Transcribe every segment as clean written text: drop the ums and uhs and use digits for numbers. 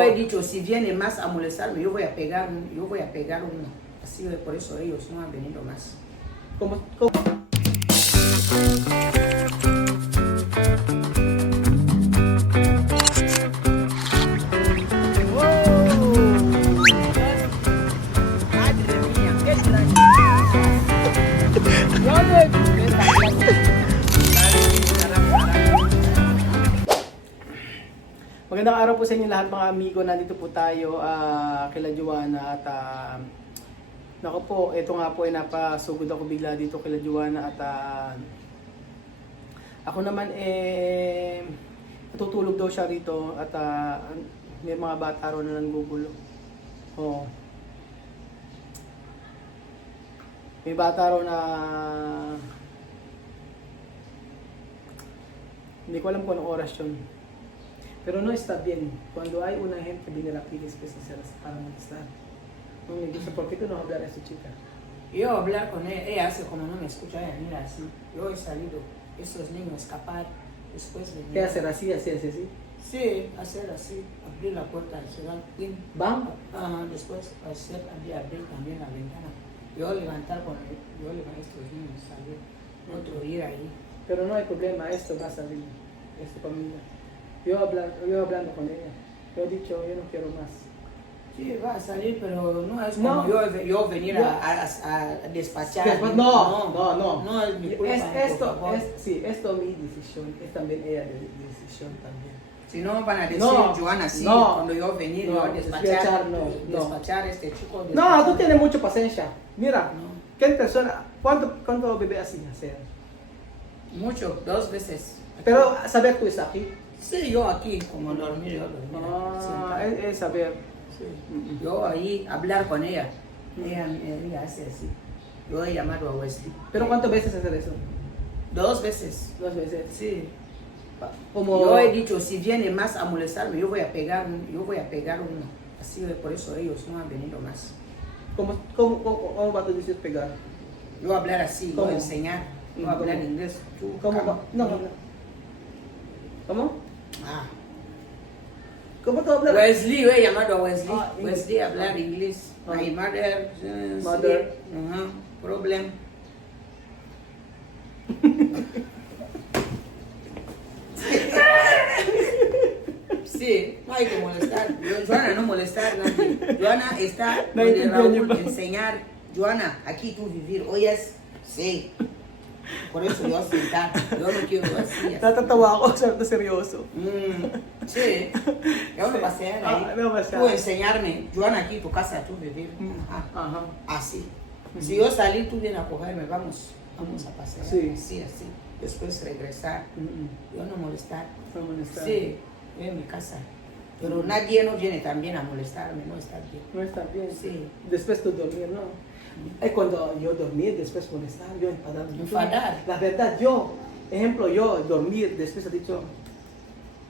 he dicho, si viene más a molestarme, yo voy a pegar uno. Así de por eso ellos no han venido más. ¿Cómo? Madre mía, qué extraño. Magandang araw po sa inyo lahat mga amigo. Nandito po tayo kila Joanna at naku po, ito nga po ay napasugod ako bigla dito kila Joanna at ako naman natutulog daw siya rito at may mga bata raw na nanggugulo. Oh. May bata raw na hindi ko alam kung anong oras yun. Pero no está bien. Cuando hay una gente viene la pides pues para molestar. No me gusta porque tú no hablar a esa chica. Yo hablar con ella hace como no me escucha, ella mira así. Yo he salido, esos niños escapar, después venir. ¿Qué hacer así, así, así, así? Sí, hacer así, abrir la puerta, se van, pin. ¿Van? Después hacer, abrir también la ventana. Yo levantar estos niños, salir, otro ir ahí. Pero no hay problema, esto va a salir, esto familia. Yo hablando con ella, yo he dicho, yo no quiero más. Sí, va a salir, pero no es No. como yo venir a despachar. Después, no. No es mi culpa. por favor. Esto es mi decisión, es también ella de decisión también. Si no van a decir, No, Joana, sí, no, cuando yo venir, no, yo a despachar, despachar este chico. No, despachar. tú tienes mucha paciencia. Mira, No. ¿qué persona, cuánto bebé así hacer? Mucho, 2 veces. Pero saber tú estás aquí. Sí, yo aquí, como dormir, yo dormir. Es saber. Sí. Yo ahí hablar con ella. Ella hace así. Yo he llamado a Wesley. ¿Pero cuántas veces hacer eso? 2 veces. 2 veces. Sí. Como... Yo he dicho, si viene más a molestarme, yo voy a pegar uno. Así de por eso ellos no han venido más. ¿Cómo vas a decir pegar? Yo hablar así, ¿Cómo? yo enseñar. Yo ¿Cómo? hablar inglés. Tú, ¿Cómo va? No. ¿Cómo? Ah. ¿Cómo te hablas? Wesley, yo he llamado a Wesley. Ah, inglés. Wesley hablar inglés. Ah. My mother. Mother. Problem. Sí, no hay que molestar. Joana no molestar a nadie. Joana está No donde entiendo, Raúl yo- enseñar. Joana, aquí tú vivir. Oyes, sí. Por eso yo sentar. Yo no quiero así. Natatawa ako, sabi seryoso. Sí. Yo no pasear ahí. No pasear. Tú enseñarme. Joana, aquí tu casa, tú vivir. Ajá. Ajá. Así. Si yo salí, tú vienes a cogerme. Vamos a pasear. Sí. Sí, así. Después regresar. Yo no molestar. No molestar. Sí, yo en mi casa. Pero nadie no viene también a molestarme, no está bien. No está bien. Sí. Después tú dormir, ¿no? Cuando yo dormir, después molestar, yo enfadar. Enfadar. La verdad, yo dormir, después he dicho,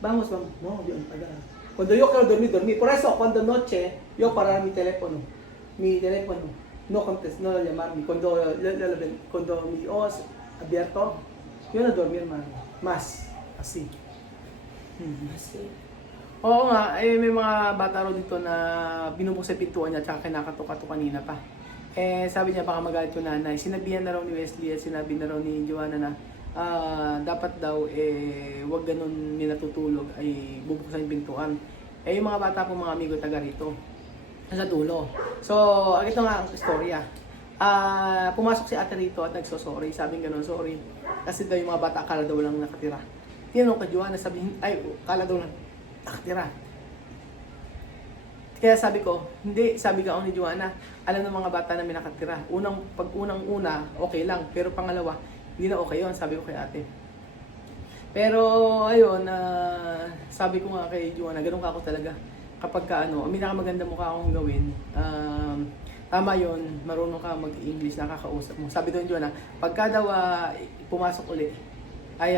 vamos. No, yo enfadar. Cuando yo quiero dormir. Por eso, cuando noche, yo parar mi teléfono, no contestar, no llamarme. Cuando mi ojos abierto, yo no dormir más, así. Así. Oo nga, may mga bata raw dito na binubuksan yung pintuan niya at kinakatok-katok kanina pa. Sabi niya baka magalit yung nanay. Sinabihan na raw ni Wesley at sinabi na raw ni Joanna na dapat daw wag ganun nila tutulog ay bubuksan yung pintuan. Yung mga bata po mga amigo taga rito sa dulo. So, ito nga ang istorya. Pumasok si ate rito at nagsosorry. Sabing ganun, sorry. Kasi daw yung mga bata akala daw lang nakatira. Tinanong ka Joanna, sabihin, akala daw lang nakatira. Kaya sabi ko, hindi, sabi ka ni Joanna, alam ng mga bata na may nakatira. Unang-una, okay lang. Pero pangalawa, hindi na okay yun, sabi ko kay ate. Pero, ayun, sabi ko nga kay Joanna, ganun ka ako talaga. Kapag ka, ang pinakamaganda mukha akong gawin, tama yun, marunong ka mag-English, nakakausap mo. Sabi doon Joanna, pagka daw pumasok uli, ay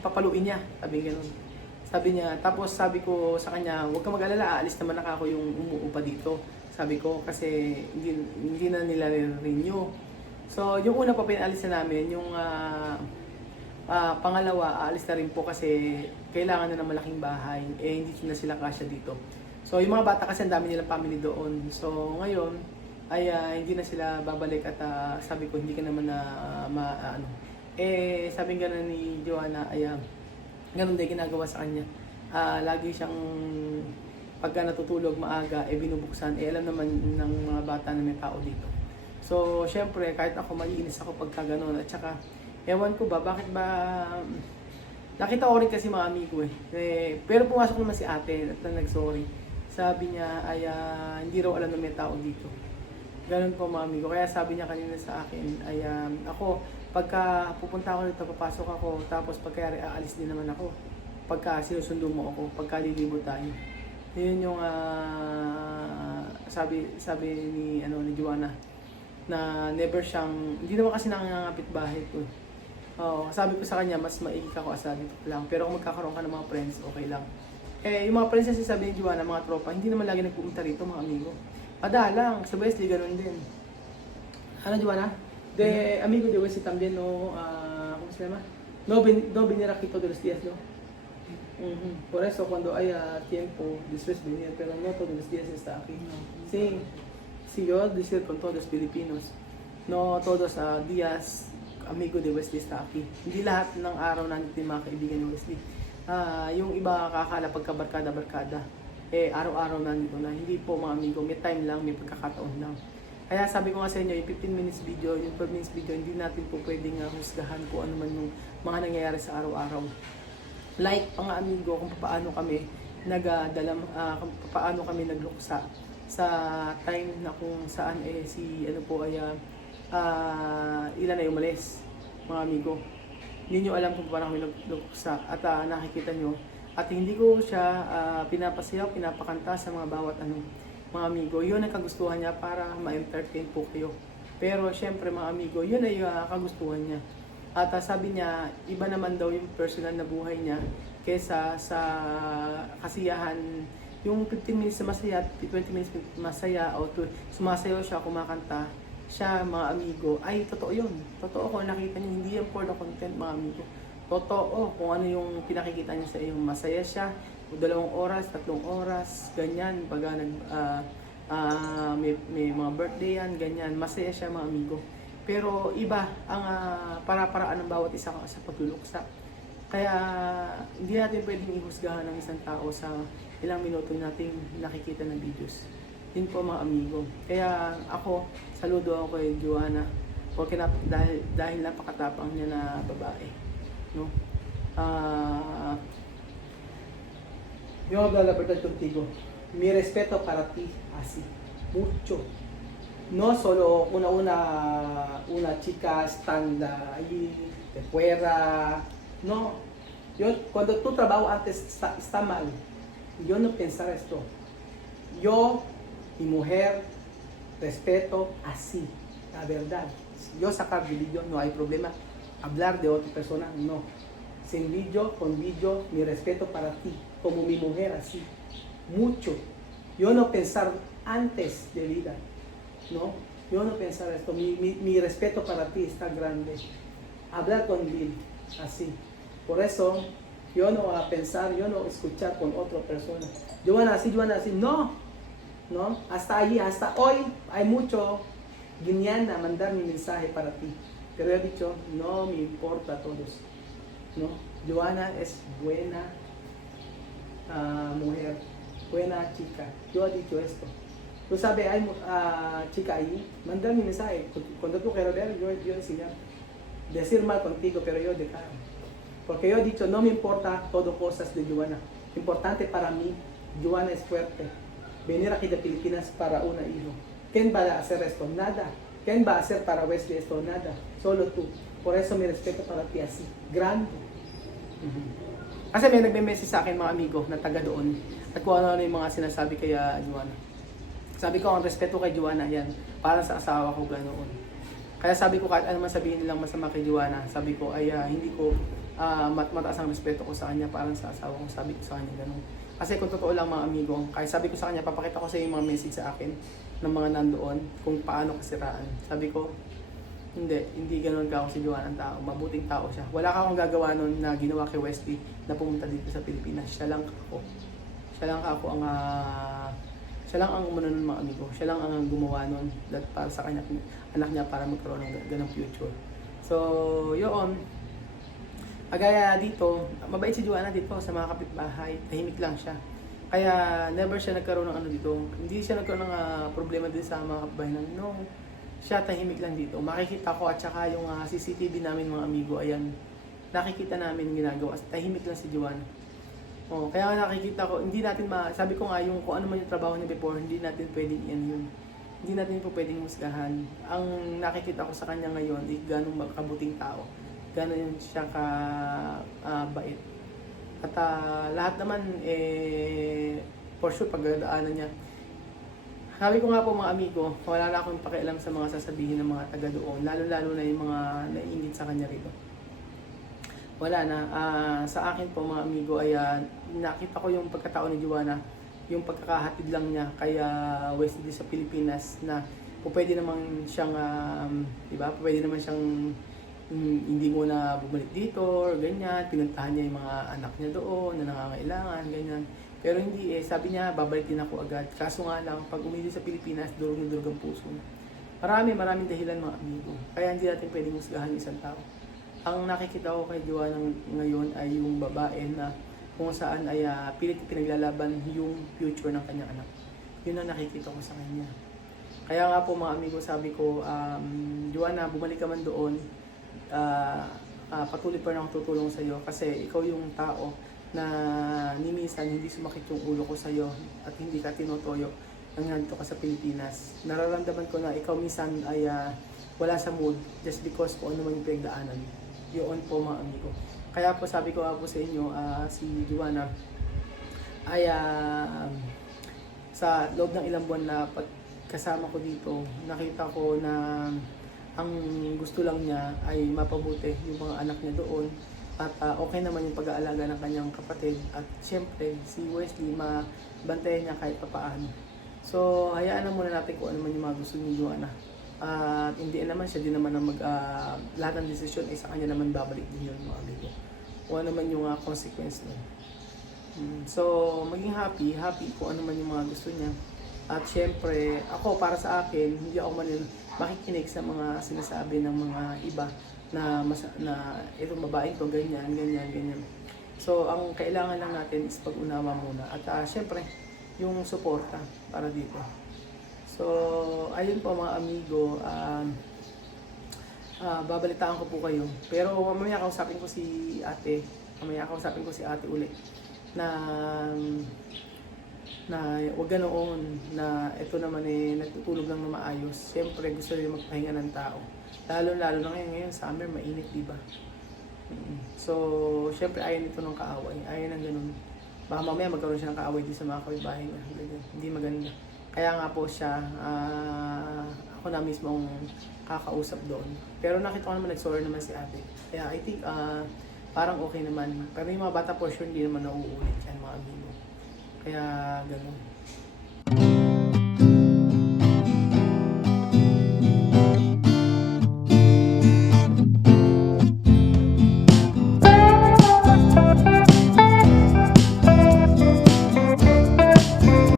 papaluin niya, sabi gano'n. Sabi niya, tapos sabi ko sa kanya, huwag ka mag-alala, aalis naman ako yung umuupa dito. Sabi ko, kasi hindi na nila renew. So, yung una pa pinaalis na namin, yung pangalawa, aalis na rin po kasi kailangan na ng malaking bahay, hindi na sila kasya dito. So yung mga bata kasi ang dami nilang family doon. So ngayon ay hindi na sila babalik at sabi ko hindi ka naman na sabi nga ni Joanna ay ganun din ginagawa sa kanya. Lagi siyang pagka natutulog maaga binubuksan. Alam naman ng mga bata na may tao dito. So syempre kahit ako maiinis ako pagka ganun at saka ewan ko ba bakit ba nakita ko rin kasi mga amigo pero pumasok naman si ate at nag-sorry. Sabi niya ay hindi raw alam na may tao dito. Ganun po mga amigo. Kaya sabi niya kanina sa akin ay ako pagka pupunta ako dito papasok ako tapos pagkayari aalis din naman ako. Pagka sinusundo mo ako, pagka lilibot tayo. Yun yung sabi ni ni Joanna na never siyang hindi naman kasi nangangapit bahay ko. Sabi ko sa kanya mas maigi ka ko asa dito lang. Pero kung magkakaroon ka ng mga friends, okay lang. Yung mga friends kasi sabi ni Joanna, mga tropa, hindi naman lagi nagpupunta rito mga amigo. Madalang, sa Wesley ganun din. Ano Joanna? De amigo de Wesley también no, ¿cómo se llama? No venir aquí todos los días, no? Por eso cuando haya tiempo después venir, pero no todos los días está aquí. Sí, yo decir con todos los Filipinos, no todos días amigo de Wesley está aquí. Hindi lahat ng araw natin mga kaibigan ni Wesley. Yung iba kakala pagkabarkada-barkada, araw-araw nandito na. Hindi po mga amigo, may time lang, may pagkakataon lang. Kaya sabi ko nga sa inyo, yung 15 minutes video, yung 12 minutes video, hindi natin po pwedeng husgahan kung ano man yung mga nangyayari sa araw-araw. Like mga amigo, kung paano kami kung paano kami nagluksa sa time na kung saan si ano po ay ilan ay umalis, mga amigo. Hindi nyo alam kung paano kami nagluksa at nakikita nyo. At hindi ko siya pinapasayaw, pinapakanta sa mga bawat mga amigo. Yun ang kagustuhan niya para ma-entertain po kayo. Pero syempre mga amigo, yun ay kagustuhan niya. At sabi niya, iba naman daw yung personal na buhay niya kesa sa kasiyahan. Yung 15 minutes na masaya, 20 minutes masaya, o sumasayaw siya, kumakanta siya mga amigo, ay totoo yun. Totoo kung nakita niyo, hindi yan for the content mga amigo. Totoo kung ano yung pinakikita niya sa iyo. Masaya siya, 2 oras, 3 oras, ganyan. Pag may mga birthday yan, ganyan. Masaya siya mga amigo. Pero iba ang para-paraan ng bawat isa sa pagluluksa. Kaya hindi natin pwedeng ihusgahan ng isang tao sa ilang minuto nating nakikita ng videos. Yun po mga amigo. Kaya ako, saludo ako kay Joanna. Porque dahil napakatapang niya na babae. No? Yo hablo la verdad contigo. Mi respeto para ti, así. Mucho. No solo una chica estando ahí de fuera. No. Yo, cuando tu trabajo antes está mal, yo no pensar esto. Yo, mi mujer, respeto así, la verdad. Yo sacar video, no hay problema. Hablar de otra persona, no. Sin video, con video, mi respeto para ti, como mi mujer así. Mucho. Yo no pensar antes de vida. No, yo no pensar esto, mi respeto para ti está grande. Hablar con Bill, así. Por eso, yo no a pensar, yo no escuchar con otra persona. Joanna así, no. No, hasta allí, hasta hoy hay mucho guiñana mandar mi mensaje para ti. Pero he dicho, no me importa a todos. No, Joanna es buena mujer, buena chica. Yo he dicho esto. Tú sabes, hay chica ahí, mandar mi mensaje. Cuando tú quieras ver, yo enseñar. Decir mal contigo, pero yo dejar. Porque yo he dicho, no me importa todo cosas de Joanna. Importante para mí, Joanna es fuerte. Venir aquí de Filipinas para una hijo. ¿Quién va a hacer esto? Nada. ¿Quién va a hacer para Wesley esto? Nada. Solo tú. Por eso mi respeto para ti así. Grande. Kasi may nagme-message sa akin mga amigo na taga doon. At kung ano yung mga sinasabi kay Joanna. Sabi ko, ang respeto kay Joanna yan, para sa asawa ko ganoon. Kaya sabi ko, kahit ano man sabihin nilang masama kay Joanna, sabi ko ay hindi ko mataas ang respeto ko sa kanya para sa asawa ko. Sabi ko sa kanya ganoon. Kasi kung totoo lang mga amigo, kaya sabi ko sa kanya, papakita ko sa iyo yung mga message sa akin ng mga nandoon kung paano kasiraan. Sabi ko, Hindi ganoon ka ako si Joanna ang tao. Mabuting tao siya. Wala ka akong gagawa nun na ginawa kay Wesley na pumunta dito sa Pilipinas. Siya lang ako. Siya lang ang umano nun mga amigo. Siya lang ang gumawa nun para sa kanya, anak niya para magkaroon ng ganong future. So, yun. Agaya dito, mabait si Joanna dito sa mga kapitbahay. Tahimik lang siya. Kaya never siya nagkaroon ng ano dito. Hindi siya nagkaroon ng problema din sa mga kapitbahay na no. Siya tahimik lang dito. Makikita ko at saka yung CCTV namin mga amigo, ayan. Nakikita namin ginagawa. Tahimik lang si Joanna. Oh, kaya nga nakikita ko, hindi natin sabi ko nga yung kung ano man yung trabaho niya before, hindi natin pwedeng yun. Hindi natin po pwedeng husgahan. Ang nakikita ko sa kanya ngayon, ganong magkabuting tao. Ganon yun siya ka bait. At lahat naman, for sure, pagdaanan niya. Sabi ko nga po mga amigo, wala na akong pakialam sa mga sasabihin ng mga taga doon, lalo-lalo na yung mga naiingit sa kanya rito. Wala na. Sa akin po mga amigo ay nakita ko yung pagkatao ni Joanna, yung pagkakahatid lang niya kaya Wesley sa Pilipinas na pwede naman siyang, diba? Pwede naman siyang hindi muna bumalik dito or ganyan, pinuntahan niya yung mga anak niya doon na nangangailangan, ganyan. Pero hindi sabi niya, babalik din ako agad. Kaso nga lang, pag umili sa Pilipinas, durog na durog ang puso. Maraming dahilan mga amigo. Kaya hindi natin pwedeng husgahan yung isang tao. Ang nakikita ko kay Joanna ngayon ay yung babae na kung saan ay pilit pinaglalaban yung future ng kanyang anak. Yun ang nakikita ko sa kanya. Kaya nga po mga amigo, sabi ko, Joanna, bumalik ka man doon, patuloy pa rin akong tutulong sa iyo kasi ikaw yung tao na ni minsan hindi sumakit yung ulo ko sa iyo at hindi ka tinotoyo nang nandito ka sa Pilipinas. Nararamdaman ko na ikaw minsan ay wala sa mood just because kung ano man yung pinagdaanan. Yun po mga amigo. Kaya po sabi ko po sa inyo, si Joanna ay sa loob ng ilang buwan na kasama ko dito, nakita ko na ang gusto lang niya ay mapabuti yung mga anak niya doon at okay naman yung pag-aalaga ng kanyang kapatid at syempre si Wesley mabantayan niya kahit papaano. So hayaan na muna natin kung ano man yung mga gusto ni Joanna. At hindi naman siya din naman ang lahat ng desisyon ay sa kanya naman babalik din yun mga amigo. Kung ano man yung consequence nun. So maging happy kung ano man yung mga gusto niya. At syempre ako para sa akin hindi ako makikinig sa mga sinasabi ng mga iba na itong babaeng to ganyan. So ang kailangan lang natin is pag-unawa muna at syempre yung suporta para dito. So ayun po mga amigo, babalitaan ko po kayo. Pero mamaya kausapin ko si ate uli na wag ganoon na ito naman nagtutulog lang na maayos. Siyempre gusto niya magpahinga ng tao. Lalo na ngayon summer mainit, di ba? So, siyempre ayaw nito ng kaaway. Ayaw ng ganun. Baka mamaya magkaroon siya ng kaaway din sa mga kapitbahay niya. Hindi maganda. Kaya nga po siya, ako na mismo ang kakausap doon. Pero nakita ko naman nag-sorry naman si ate. Kaya I think parang okay naman. Pero yung mga bata po sure hindi naman nauulit yan mga amigo. Kaya gano'n.